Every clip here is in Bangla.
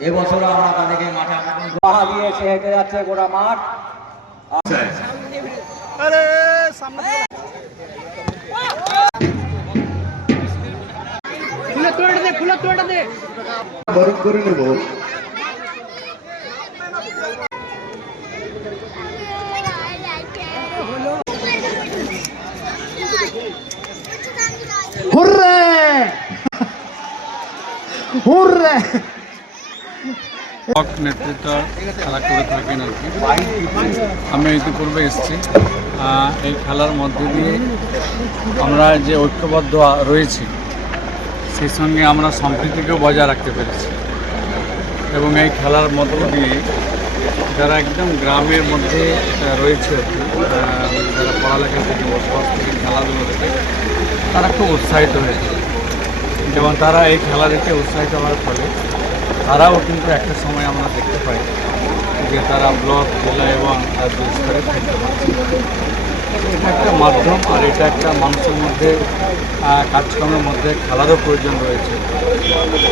এবছর আমরা তাদেরকে মাঠে বাহা দিয়ে সে হেঁটে যাচ্ছে গোটা মাঠ। বরণ করে নেব। হুররে! হুররে! নেতৃত্ব খেলা করে থাকেন আর কি। আমি ইতিপূর্বে এসেছি। এই খেলার মধ্যে দিয়ে আমরা যে ঐক্যবদ্ধ রয়েছি, সেই সঙ্গে আমরা সম্প্রীতিকেও বজায় রাখতে পেরেছি। এবং এই খেলার মধ্য দিয়ে যারা একদম গ্রামের মধ্যে রয়েছে যারা পড়ালেখা থেকে বসবাস থেকে খেলাধুলো থেকে তারা খুব উৎসাহিত হয়েছে। যেমন তারা এই খেলা দেখে উৎসাহিত হওয়ার ফলে তারাও কিন্তু একটা সময় আমরা দেখতে পাই যে তারা ব্লক, জেলা এবং রাজ্য স্তরে খেলতে পারছে। এটা একটা মাধ্যম আর এটা একটা মানুষের মধ্যে কাজকর্মের মধ্যে খেলারও প্রয়োজন রয়েছে।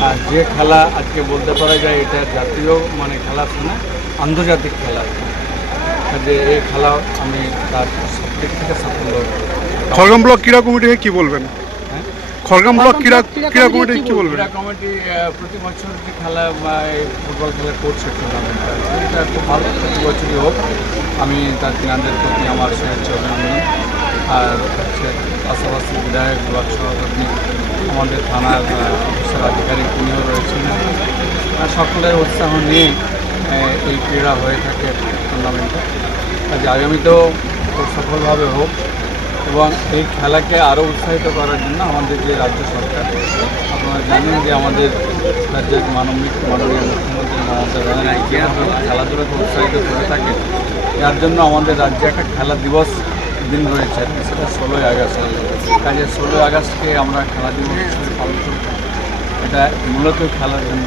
আর যে খেলা আজকে বলতে পারা যায় এটা জাতীয় মানে খেলা না, আন্তর্জাতিক খেলা। যে এই খেলা আমি তার সব দিক থেকে সাফল্য খড়গাম ব্লক ক্রীড়া কমিটিকে কি বলবেন? খড়গাম ব্লক ক্রীড়া ক্রীড়া কমিটি কি বলবেন? ক্রীড়া কমিটি প্রতি বছর যে খেলা বা এই ফুটবল খেলা করছে টুর্নামেন্ট এটা খুব ভালো প্রতি বছরই হোক। আমি তার তিনাদের প্রতি আমার শুভেচ্ছা অভিনন্দন। আর হচ্ছে পাশাপাশি বিধায়ক ব্লক সভাপতি আমাদের থানার অফিসার আধিকারিক তিনিও রয়েছেন। আর সকলের উৎসাহ নিয়ে এই ক্রীড়া হয়ে থাকে টুর্নামেন্টে কাজে আগামীতেও খুব সফলভাবে হোক। এবং এই খেলাকে আরও উৎসাহিত করার জন্য আমাদের যে রাজ্য সরকার, আপনারা জানেন যে আমাদের রাজ্যের মানবিক মাননীয় মুখ্যমন্ত্রী মমতা ব্যানার্জি খেলাধুলাকে উৎসাহিত করে থাকে যার জন্য আমাদের রাজ্যে একটা খেলা দিবস দিন রয়েছে, সেটা ষোলোই আগস্ট। কাজে ষোলোই আগস্টকে আমরা খেলা দিবস হিসেবে পালন করি এটা মূলত খেলার জন্য।